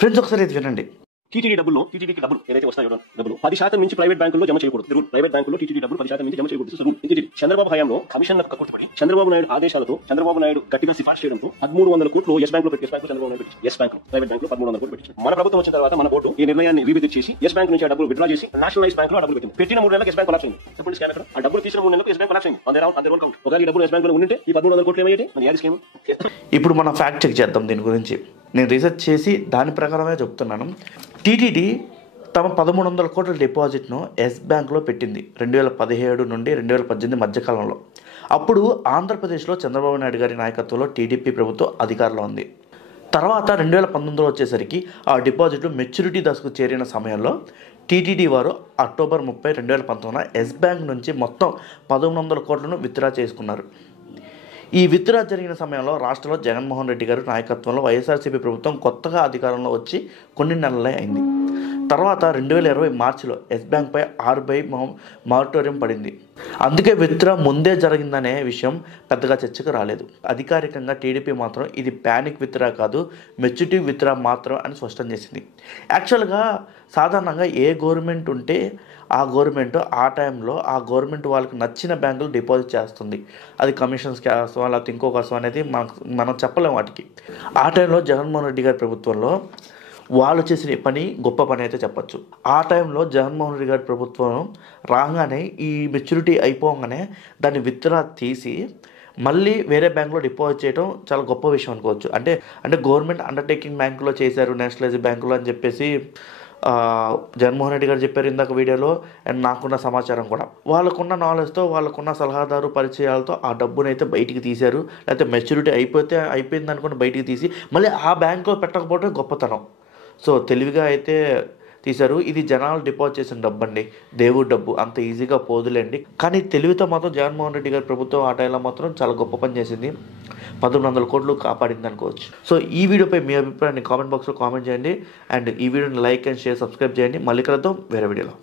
Friends ఒకసారి ఇది వినండి. టీటీడీ డబ్బులు ఏదైతే వస్తాయో డబ్బులు 10% నుంచి ప్రైవేట్ బ్యాంకుల్లో జమ చేయకూడదు. రూల్ ప్రైవేట్ బ్యాంకుల్లో టీటీడీ డబ్బులు 10% నుంచి జమ చేయకూడదు. రూల్ ఇది చంద్రబాబు హయాంలో కమిషన్లకు కక్కుర్తిపడి చంద్రబాబు నాయుడు ఆదేశాలతో చంద్రబాబు నాయుడు గట్టిగా సిఫార్సు చేయడంతో 1300 కోట్లు ఎస్ బ్యాంక్ లో పెట్టి Chandrababu Naidu Yes Bank private bank లో 1300 కోట్లు పెట్టి మన ప్రభుత్వం వచ్చిన తర్వాత మన బోర్డు ఈ నిర్ణయాన్ని రీవిజిట్ చేసి ఎస్ బ్యాంక్ నుంచి ఆ డబ్బులు విత్డ్రా చేసి నేషనలైజ్ బ్యాంక్ లో డబ్బులు పెట్టింది. పెట్టిన 3 నెలలకు ఎస్ బ్యాంక్ కొలాప్స్ అయింది. ఇప్పుడు స్కామ్ ఎక్కడ? ఆ డబ్బులు తీసిన 3 నెలలకు ఎస్ బ్యాంక్ కొలాప్స్ అయింది. అందరూ కౌంట్ ఒకవేళ ఈ డబ్బులు ఎస్ బ్యాంక్ లో ఉంటే ఈ 1300 కోట్లు ఏమయ్యేది? మన యాది స్కీమ్. ఇప్పుడు మనం ఫ్యాక్ట్ చెక్ చేద్దాం దీని గురించి. నేను రీసెర్చ్ చేసి దాని ప్రకారమే చెప్తున్నాను. టీటీడీ తమ 1300 కోట్ల డిపాజిట్ను ఎస్ బ్యాంక్లో పెట్టింది 2017 నుండి 2018 మధ్యకాలంలో. అప్పుడు ఆంధ్రప్రదేశ్లో చంద్రబాబు నాయుడు గారి నాయకత్వంలో టీడీపీ ప్రభుత్వం అధికారంలో ఉంది. తర్వాత 2019 వచ్చేసరికి ఆ డిపాజిట్లు మెచ్యూరిటీ దశకు చేరిన సమయంలో టీటీడీ వారు అక్టోబర్ 30, 2019 ఎస్ బ్యాంక్ నుంచి మొత్తం 1100 కోట్లను విత్డ్రా చేసుకున్నారు. ఈ విత్డ్రా జరిగిన సమయంలో రాష్ట్రంలో జగన్మోహన్ రెడ్డి గారి నాయకత్వంలో వైఎస్ఆర్సీపీ ప్రభుత్వం కొత్తగా అధికారంలో వచ్చి కొన్ని నెలలే అయింది. తర్వాత 2020 మార్చిలో ఎస్ బ్యాంక్పై RBI మారిటోరియం పడింది. అందుకే విత్డ్రా ముందే జరిగిందనే విషయం పెద్దగా చర్చకు రాలేదు. అధికారికంగా టీడీపీ మాత్రం ఇది ప్యానిక్ విత్డ్రా కాదు, మెచ్యూరిటీ విత్డ్రా మాత్రం అని స్పష్టం చేసింది. యాక్చువల్గా సాధారణంగా ఏ గవర్నమెంట్ ఉంటే ఆ గవర్నమెంట్ ఆ టైంలో ఆ గవర్నమెంట్ వాళ్ళకి నచ్చిన బ్యాంకులు డిపాజిట్ చేస్తుంది. అది కమిషన్స్ కోసం లేకపోతే ఇంకో కోసం అనేది మనం చెప్పలేము వాటికి. ఆ టైంలో జగన్మోహన్ రెడ్డి గారి ప్రభుత్వంలో వాళ్ళు చేసిన పని గొప్ప పని అయితే చెప్పచ్చు. ఆ టైంలో జగన్మోహన్ రెడ్డి గారి ప్రభుత్వం రాగానే ఈ మెచ్యూరిటీ అయిపోగానే దాన్ని విత్డ్రా తీసి మళ్ళీ వేరే బ్యాంకులో డిపాజిట్ చేయడం చాలా గొప్ప విషయం అనుకోవచ్చు. అంటే గవర్నమెంట్ అండర్టేకింగ్ బ్యాంకులో చేశారు, నేషనలైజ్ బ్యాంకులో అని చెప్పేసి జగన్మోహన్ రెడ్డి గారు చెప్పారు ఇందాక వీడియోలో. అండ్ నాకున్న సమాచారం కూడా వాళ్ళకున్న నాలెడ్జ్తో వాళ్ళకున్న సలహాదారు పరిచయాలతో ఆ డబ్బునైతే బయటికి తీశారు. లేకపోతే మెచ్యూరిటీ అయిపోయింది అనుకుని బయటికి తీసి మళ్ళీ ఆ బ్యాంకులో పెట్టకపోవడం గొప్పతనం. సో తెలివిగా అయితే తీశారు. ఇది జనాలు డిపాజిట్ చేసిన డబ్బు అండి, దేవుడి డబ్బు, అంత ఈజీగా పోదులేండి. కానీ తెలివితో మాత్రం జగన్మోహన్ రెడ్డి గారి ప్రభుత్వం ఆ టైంలో మాత్రం చాలా గొప్ప పని చేసింది. 1100 కోట్లు కాపాడింది అనుకోవచ్చు. సో ఈ వీడియోపై మీ అభిప్రాయాన్ని కామెంట్ బాక్స్లో కామెంట్ చేయండి. అండ్ ఈ వీడియోని లైక్ అండ్ షేర్, సబ్స్క్రైబ్ చేయండి. మళ్ళీ కలుద్దాం వేరే వీడియోలో.